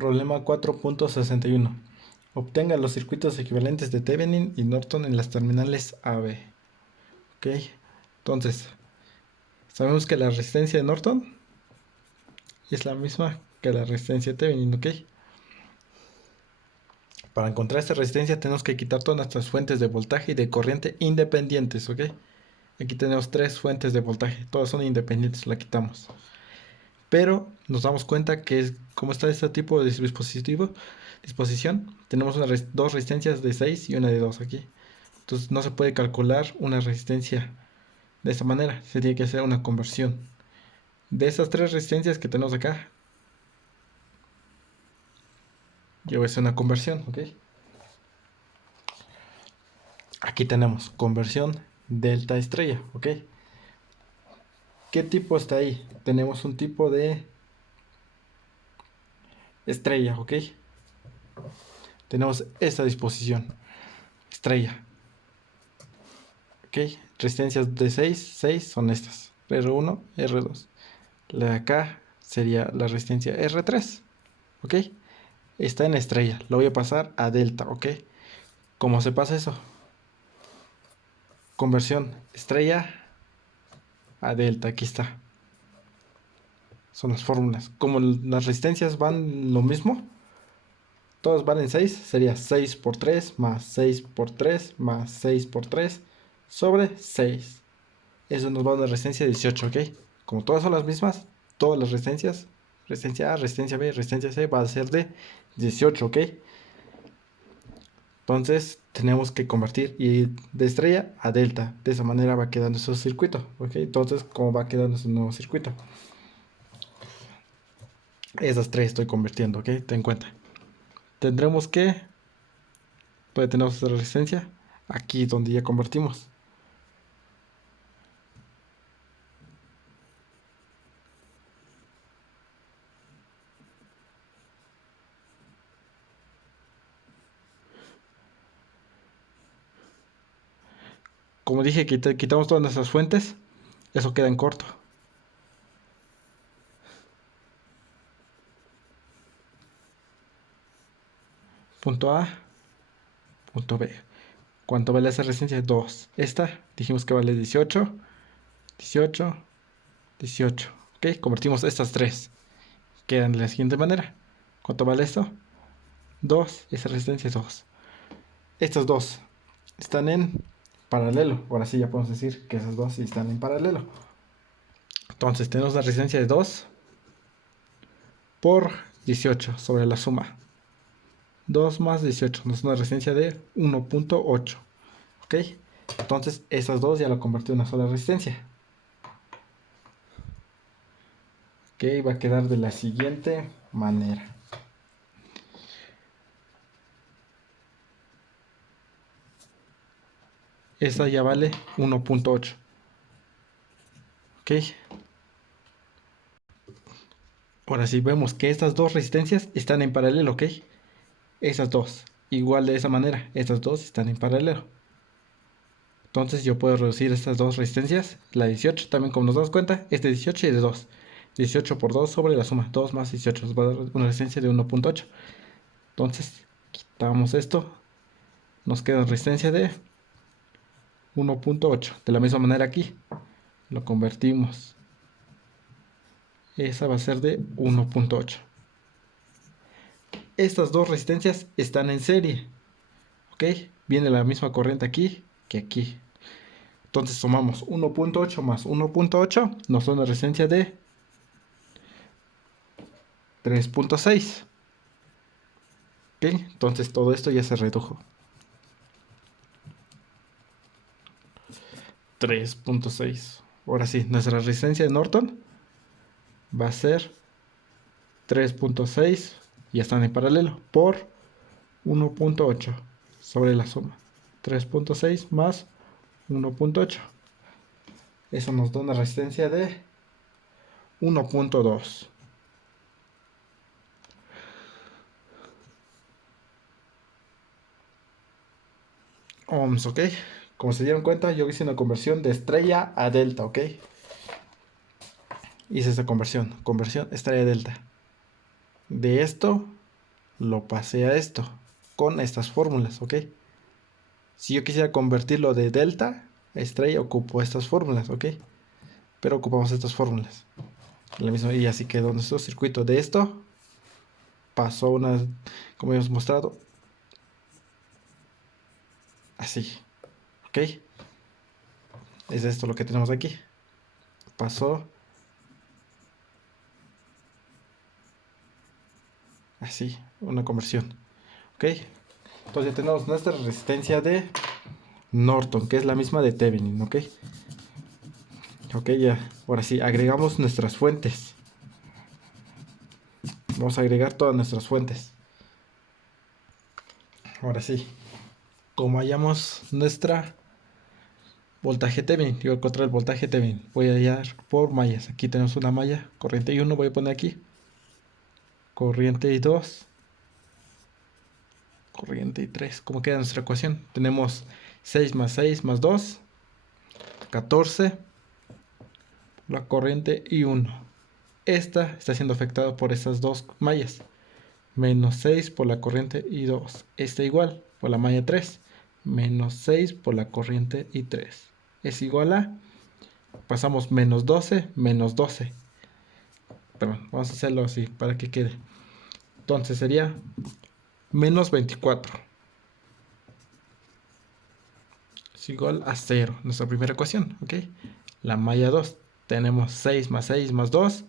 Problema 4.61. Obtenga los circuitos equivalentes de Thevenin y Norton en las terminales AB. Ok, entonces, sabemos que la resistencia de Norton es la misma que la resistencia de Thevenin, ok. Para encontrar esta resistencia tenemos que quitar todas nuestras fuentes de voltaje y de corriente independientes, ok. Aquí tenemos tres fuentes de voltaje, todas son independientes, la quitamos. Pero nos damos cuenta que como está este tipo de disposición, tenemos dos resistencias de 6 y una de 2 aquí. Entonces no se puede calcular una resistencia de esta manera, se tiene que hacer una conversión. De esas tres resistencias que tenemos acá, yo voy a hacer una conversión, ¿ok? Aquí tenemos conversión delta estrella, ¿ok? ¿Qué tipo está ahí? Tenemos un tipo de estrella, ¿ok? Tenemos esta disposición, estrella. Ok, resistencias de 6 son estas, R1, R2. La de acá sería la resistencia R3, ok. Está en estrella, lo voy a pasar a delta, ok. ¿Cómo se pasa eso? Conversión estrella a delta, aquí está. Son las fórmulas. Como las resistencias van lo mismo, todas van en 6, sería 6 por 3 más 6 por 3 más 6 por 3 sobre 6. Eso nos va a una resistencia de 18, ok. Como todas son las mismas, todas las resistencias, resistencia A, resistencia B, resistencia C, va a ser de 18, ok. Entonces tenemos que convertir y de estrella a delta. De esa manera va quedando ese circuito, ok. Entonces, ¿cómo va quedando ese nuevo circuito? Esas tres estoy convirtiendo, ok. Ten en cuenta. Tendremos que, pues tenemos la resistencia aquí donde ya convertimos. Como dije, quitamos todas nuestras fuentes. Eso queda en corto. Punto A, punto B. ¿Cuánto vale esa resistencia? 2. Esta dijimos que vale 18, 18, 18. Ok, convertimos estas tres. Quedan de la siguiente manera. ¿Cuánto vale esto? 2. Esa resistencia es 2. Estas dos están en paralelo. Ahora sí ya podemos decir que esas dos sí están en paralelo. Entonces tenemos la resistencia de 2 por 18 sobre la suma. 2 más 18 nos da una resistencia de 1.8. Ok, entonces esas dos ya lo convertí en una sola resistencia. Ok, va a quedar de la siguiente manera. Esa ya vale 1.8. Ok. Ahora sí vemos que estas dos resistencias están en paralelo, ok. Esas dos. Igual de esa manera. Estas dos están en paralelo. Entonces yo puedo reducir estas dos resistencias. La 18 también, como nos damos cuenta, es de 18 y de 2. 18 por 2 sobre la suma. 2 más 18 nos va a dar una resistencia de 1.8. Entonces quitamos esto. Nos queda resistencia de 1.8. De la misma manera aquí. Lo convertimos. Esa va a ser de 1.8. Estas dos resistencias están en serie. ¿Ok? Viene la misma corriente aquí que aquí. Entonces sumamos 1.8 más 1.8. Nos da una resistencia de 3.6. ¿Ok? Entonces todo esto ya se redujo. 3.6. Ahora sí, nuestra resistencia de Norton va a ser 3.6. Y están en paralelo por 1.8 sobre la suma. 3.6 más 1.8. Eso nos da una resistencia de 1.2 ohms, ¿ok? Como se dieron cuenta, yo hice una conversión de estrella a delta, ¿ok? Hice esta conversión estrella a delta. De esto lo pasé a esto con estas fórmulas, ¿ok? Si yo quisiera convertirlo de delta a estrella, ocupo estas fórmulas, ¿ok? Pero ocupamos estas fórmulas. Y así quedó nuestro circuito. De esto pasó una, como hemos mostrado, así, ¿ok? Es esto lo que tenemos aquí. Pasó así, una conversión, ¿ok? Entonces tenemos nuestra resistencia de Norton, que es la misma de Thevenin, ¿ok? Ok, ya. Ahora sí, agregamos nuestras fuentes. Vamos a agregar todas nuestras fuentes. Ahora sí, como hallamos nuestra voltaje Thevenin, yo encontré el voltaje Thevenin. Voy a hallar por mallas. Aquí tenemos una malla, corriente y 1, voy a poner aquí. Corriente y 2. Corriente y 3. ¿Cómo queda nuestra ecuación? Tenemos 6 más 6 más 2. 14. La corriente y 1. Esta está siendo afectada por estas dos mallas. Menos 6 por la corriente y 2. Esta igual por la malla 3. Menos 6 por la corriente y 3. Es igual a... Pasamos menos 12, menos 12. Perdón, vamos a hacerlo así para que quede. Entonces sería menos 24. Es igual a 0. Nuestra primera ecuación, ¿ok? La malla 2. Tenemos 6 más 6 más 2.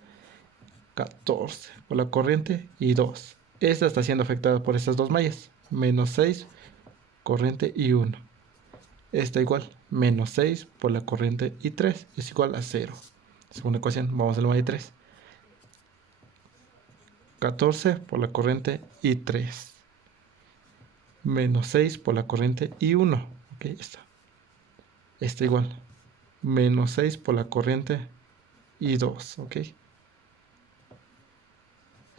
14 por la corriente y 2. Esta está siendo afectada por estas dos mallas. Menos 6, corriente y 1. Esta igual, menos 6 por la corriente y 3 es igual a 0. Segunda ecuación, vamos a la malla 3. 14 por la corriente y 3. Menos 6 por la corriente y 1. Ok, esta. Esta igual, menos 6 por la corriente y 2. Ok.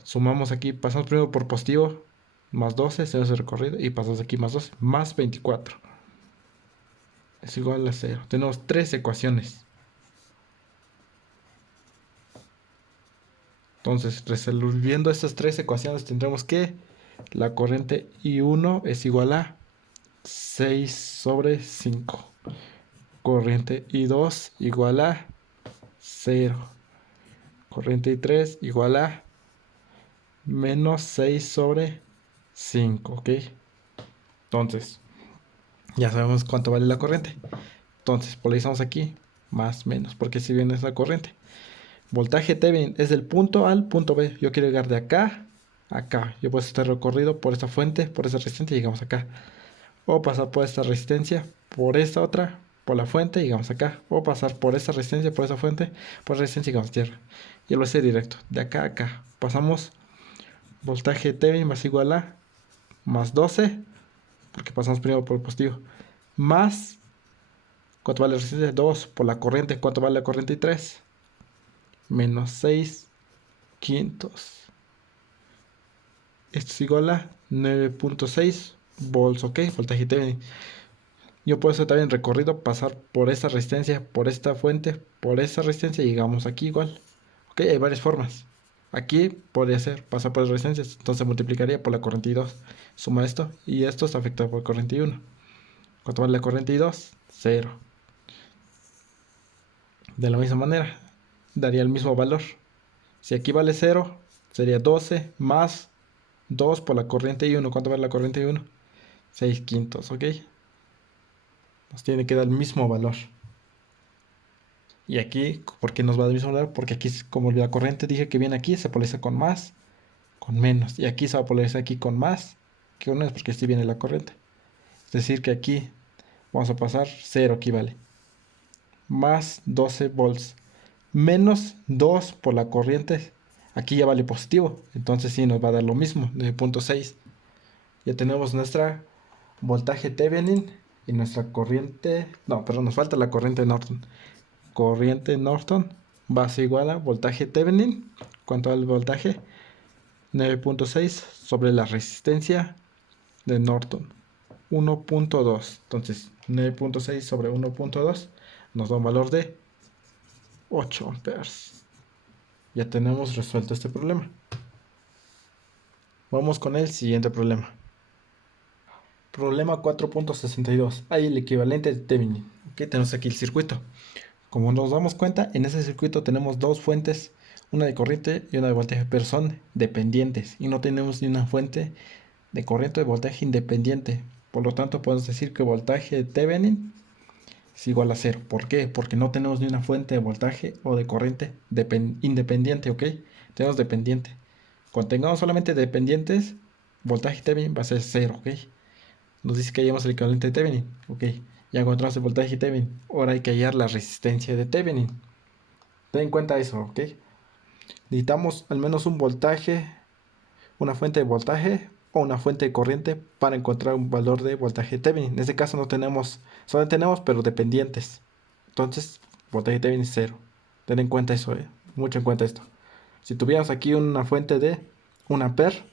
Sumamos aquí, pasamos primero por positivo, más 12, 0 es el recorrido, y pasamos aquí más 12, más 24. Es igual a 0. Tenemos tres ecuaciones. Entonces, resolviendo estas tres ecuaciones, tendremos que la corriente I1 es igual a 6 sobre 5. Corriente I2 igual a 0. Corriente I3 igual a menos 6 sobre 5. ¿Ok? Entonces, ya sabemos cuánto vale la corriente. Entonces, polarizamos aquí, más, menos, porque si bien es la corriente. Voltaje Thevenin es del punto A al punto B. Yo quiero llegar de acá a acá. Yo puedo estar recorrido por esta fuente, por esta resistencia y llegamos acá. O pasar por esta resistencia, por esta otra, por la fuente y llegamos acá. O pasar por esta resistencia, por esta fuente, por la resistencia y llegamos a tierra. Y lo hice directo, de acá a acá. Pasamos voltaje Thevenin más igual a más 12, porque pasamos primero por el positivo, más, ¿cuánto vale la resistencia? 2 por la corriente, ¿cuánto vale la corriente? Y 3, menos 6 quintos. Esto es igual a 9.6 volts, ok, voltaje Thevenin. Yo puedo hacer también recorrido, pasar por esta resistencia, por esta fuente, por esta resistencia y llegamos aquí igual. Ok, hay varias formas. Aquí podría ser pasar por las resistencias, entonces multiplicaría por la corriente I2. Suma esto y esto está afectado por corriente I1. ¿Cuánto vale la corriente I2? 0. De la misma manera, daría el mismo valor. Si aquí vale 0, sería 12 más 2 por la corriente I1. ¿Cuánto vale la corriente I1? 6 quintos, ¿ok? Nos tiene que dar el mismo valor. Y aquí, ¿por qué nos va a dar el mismo valor? Porque aquí, como la corriente dije que viene aquí, se polariza con más, con menos. Y aquí se va a polarizar aquí con más que con menos, porque así viene la corriente. Es decir, que aquí vamos a pasar 0, aquí vale. Más 12 volts. Menos 2 por la corriente. Aquí ya vale positivo. Entonces sí nos va a dar lo mismo, 9.6. Ya tenemos nuestra voltaje Thevenin y nuestra corriente. No, perdón, nos falta la corriente Norton. Corriente Norton va a ser igual a voltaje Thevenin. ¿Cuánto vale el voltaje? 9.6 sobre la resistencia de Norton. 1.2. Entonces, 9.6 sobre 1.2 nos da un valor de 8 amperes. Ya tenemos resuelto este problema. Vamos con el siguiente problema. Problema 4.62. Hay el equivalente de Thevenin. Ok, tenemos aquí el circuito. Como nos damos cuenta, en ese circuito tenemos dos fuentes, una de corriente y una de voltaje, pero son dependientes y no tenemos ni una fuente de corriente o de voltaje independiente. Por lo tanto, podemos decir que voltaje de Thevenin es igual a cero. ¿Por qué? Porque no tenemos ni una fuente de voltaje o de corriente independiente, ¿ok? Tenemos dependiente. Cuando tengamos solamente dependientes, voltaje Thevenin va a ser cero, ¿ok? Nos dice que hallamos el equivalente de Thevenin, ¿ok? Ya encontramos el voltaje Thevenin. Ahora hay que hallar la resistencia de Thevenin. Ten en cuenta eso, ¿ok? Necesitamos al menos un voltaje, una fuente de voltaje o una fuente de corriente para encontrar un valor de voltaje Thevenin. En este caso no tenemos, solo tenemos pero dependientes. Entonces, voltaje Thevenin es cero. Ten en cuenta eso, mucho en cuenta esto. Si tuviéramos aquí una fuente de 1 ampere,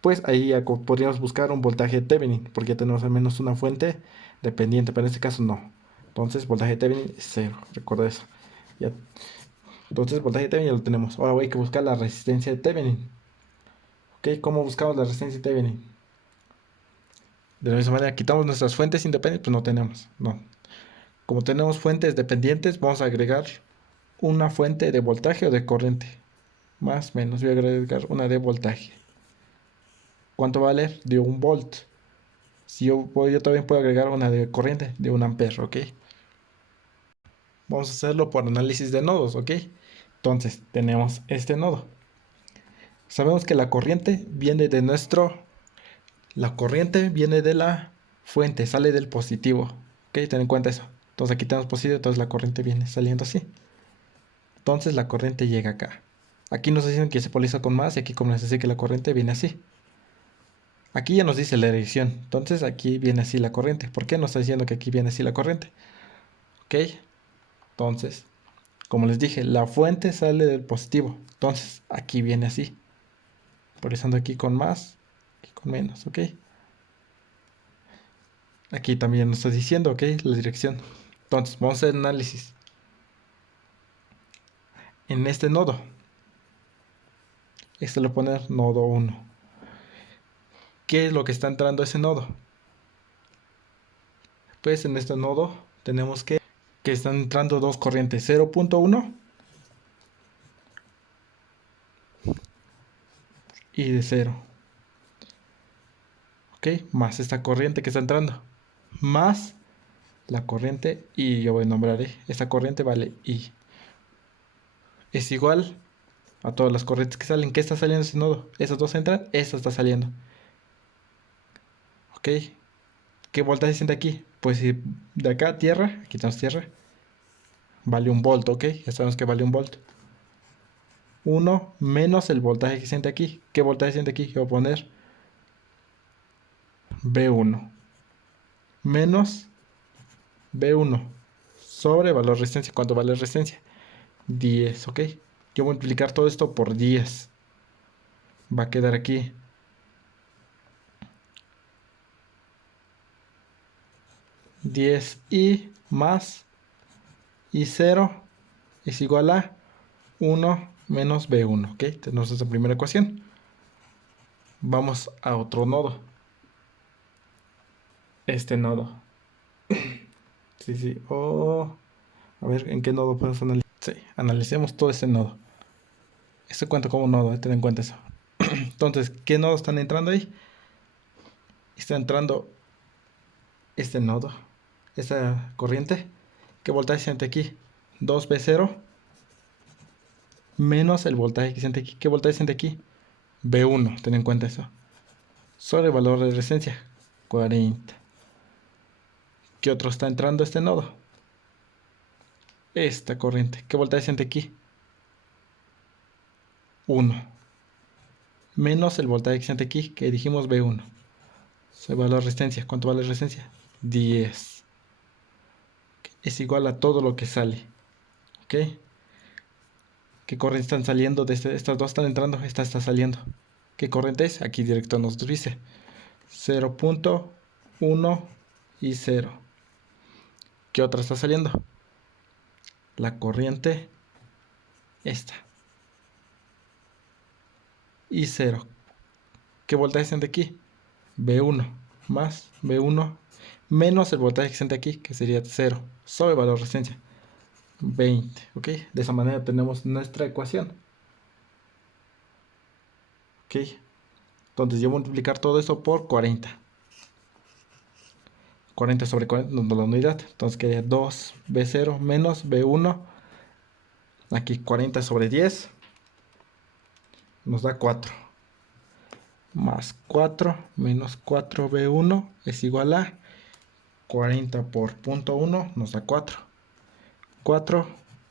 pues ahí ya podríamos buscar un voltaje Thevenin, porque ya tenemos al menos una fuente dependiente, pero en este caso no. Entonces, voltaje Thevenin es cero. Recuerda eso. Ya. Entonces, voltaje Thevenin ya lo tenemos. Ahora hay que buscar la resistencia de Thevenin. ¿Ok? ¿Cómo buscamos la resistencia de Thevenin? De la misma manera, quitamos nuestras fuentes independientes, pues no tenemos. No. Como tenemos fuentes dependientes, vamos a agregar una fuente de voltaje o de corriente. Más o menos, voy a agregar una de voltaje. ¿Cuánto va a valer? De 1 volt. Si yo también puedo agregar una de corriente de 1 ampere, ¿ok? Vamos a hacerlo por análisis de nodos, ¿ok? Entonces, tenemos este nodo. Sabemos que la corriente viene de la corriente viene de la fuente, sale del positivo. Ok, ten en cuenta eso. Entonces aquí tenemos positivo, entonces la corriente viene saliendo así. Entonces la corriente llega acá. Aquí nos dicen que se polariza con más y aquí como nos dice que la corriente viene así. Aquí ya nos dice la dirección. Entonces aquí viene así la corriente. ¿Por qué nos está diciendo que aquí viene así la corriente? Ok. Entonces, como les dije, la fuente sale del positivo. Entonces aquí viene así. Polarizando aquí con más y con menos. Ok. Aquí también nos está diciendo, ok, la dirección. Entonces, vamos a hacer análisis. En este nodo, este lo voy a poner nodo 1. ¿Qué es lo que está entrando a ese nodo? Pues en este nodo tenemos que están entrando dos corrientes, 0.1 y de 0. Ok, más esta corriente que está entrando, más la corriente y yo voy a nombrar esta corriente vale I. Es igual a todas las corrientes que salen. ¿Qué está saliendo de ese nodo? Esas dos entran, esta está saliendo. Ok, ¿qué voltaje siente aquí? Pues si de acá tierra, aquí tenemos tierra, vale 1 volt, ok, ya sabemos que vale 1 volt. 1 menos el voltaje que siente aquí. ¿Qué voltaje siente aquí? Voy a poner B1 menos B1 sobre valor de resistencia. ¿Cuánto vale la resistencia? 10, ok. Yo voy a multiplicar todo esto por 10. Va a quedar aquí 10i más i0 es igual a 1 menos B1, ok. Tenemos esta primera ecuación. Vamos a otro nodo. Este nodo. Sí, sí. Oh, a ver, ¿en qué nodo podemos analizar? Sí, analicemos todo este nodo. Esto cuenta como nodo, ten en cuenta eso. Entonces, ¿qué nodos están entrando ahí? Está entrando este nodo, esta corriente. ¿Qué voltaje siente aquí? 2V0 menos el voltaje que siente aquí. ¿Qué voltaje siente aquí? B1, ten en cuenta eso. Sobre el valor de resistencia, 40. ¿Qué otro está entrando a este nodo? Esta corriente. ¿Qué voltaje siente aquí? 1. Menos el voltaje que siente aquí, que dijimos B1. Sobre el valor de resistencia. ¿Cuánto vale la resistencia? 10. Es igual a todo lo que sale. ¿Ok? ¿Qué corriente están saliendo de estas dos están entrando? Esta está saliendo. ¿Qué corriente es? Aquí directo nos dice 0.1 y 0. ¿Qué otra está saliendo? La corriente esta. y 0. ¿Qué voltaje siente aquí? V1 más V1 menos el voltaje que siente aquí, que sería 0, sobre el valor de resistencia, 20, ¿ok? De esa manera tenemos nuestra ecuación, ¿ok? Entonces yo voy a multiplicar todo eso por 40. 40 sobre 40 nos da la unidad, entonces quedaría 2V0 menos V1, aquí 40 sobre 10, nos da 4. Más 4 menos 4V1 es igual a 40 por punto 1 nos da 4. 4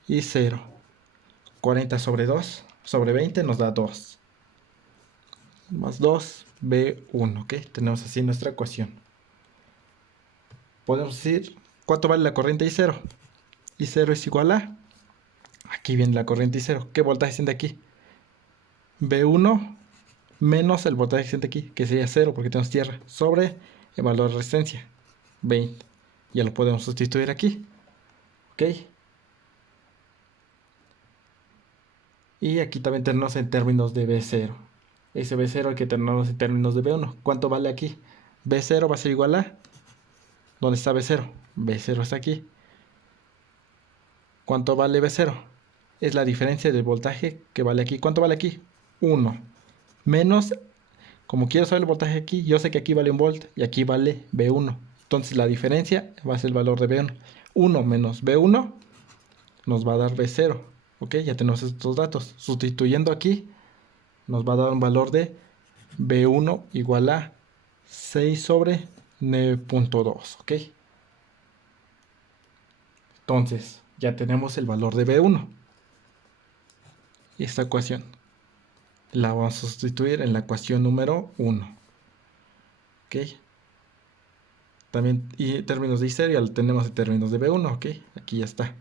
y 0. 40 sobre 2 sobre 20 nos da 2. Más 2V1, ¿ok? Tenemos así nuestra ecuación. Podemos decir, ¿cuánto vale la corriente I0? I0 es igual a, aquí viene la corriente I0. ¿Qué voltaje siente aquí? V1 menos el voltaje que siente aquí, que sería 0 porque tenemos tierra, sobre el valor de resistencia, 20. Ya lo podemos sustituir aquí, ¿ok? Y aquí también tenemos en términos de V0. Ese V0 hay que tenerlos en términos de V1. ¿Cuánto vale aquí? V0 va a ser igual a, ¿dónde está V0? V0 está aquí. ¿Cuánto vale V0? Es la diferencia del voltaje que vale aquí. ¿Cuánto vale aquí? 1. Menos, como quiero saber el voltaje aquí, yo sé que aquí vale 1 volt y aquí vale V1. Entonces la diferencia va a ser el valor de V1. 1 menos V1 nos va a dar V0. ¿Ok? Ya tenemos estos datos. Sustituyendo aquí, nos va a dar un valor de V1 igual a 6 sobre 9.2. ¿Ok? Entonces, ya tenemos el valor de V1. Esta ecuación la vamos a sustituir en la ecuación número 1. ¿Ok? También, y en términos de I0 ya lo tenemos en términos de V1. ¿Ok? Aquí ya está.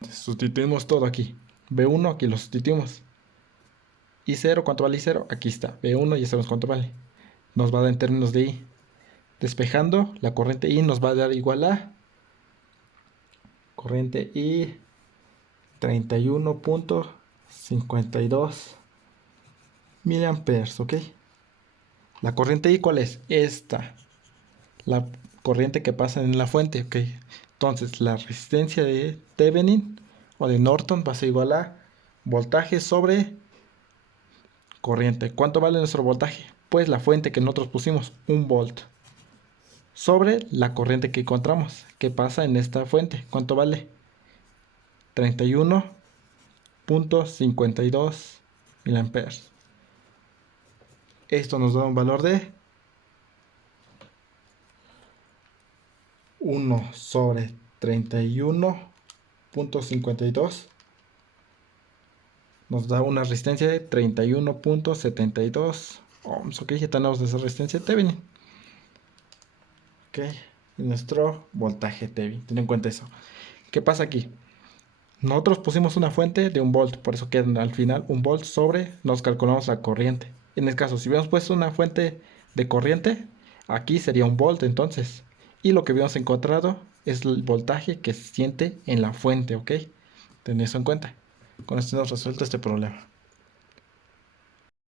Entonces, sustituimos todo aquí. V1 aquí lo sustituimos. I0, ¿cuánto vale I0? Aquí está. V1 ya sabemos cuánto vale. Nos va a dar en términos de I. Despejando, la corriente I nos va a dar igual a corriente I 31.52 miliamperes, ¿ok? La corriente I, ¿cuál es? Esta. La corriente que pasa en la fuente, ¿ok? Entonces, la resistencia de Thevenin o de Norton va a ser igual a voltaje sobre corriente. ¿Cuánto vale nuestro voltaje? Pues la fuente que nosotros pusimos, 1 volt. Sobre la corriente que encontramos, que pasa en esta fuente. ¿Cuánto vale? 31.52 miliamperes. Esto nos da un valor de 1 sobre 31.52. Nos da una resistencia de 31.72 ohms. Ok, ya tenemos esa resistencia Thevenin. Ok, y nuestro voltaje Thevenin. Ten en cuenta eso. ¿Qué pasa aquí? Nosotros pusimos una fuente de 1 volt, por eso queda al final 1 volt sobre, nos calculamos la corriente. En este caso, si hubiéramos puesto una fuente de corriente, aquí sería 1 volt entonces. Y lo que habíamos encontrado es el voltaje que se siente en la fuente, ¿ok? Ten eso en cuenta. Con esto hemos resuelto este problema.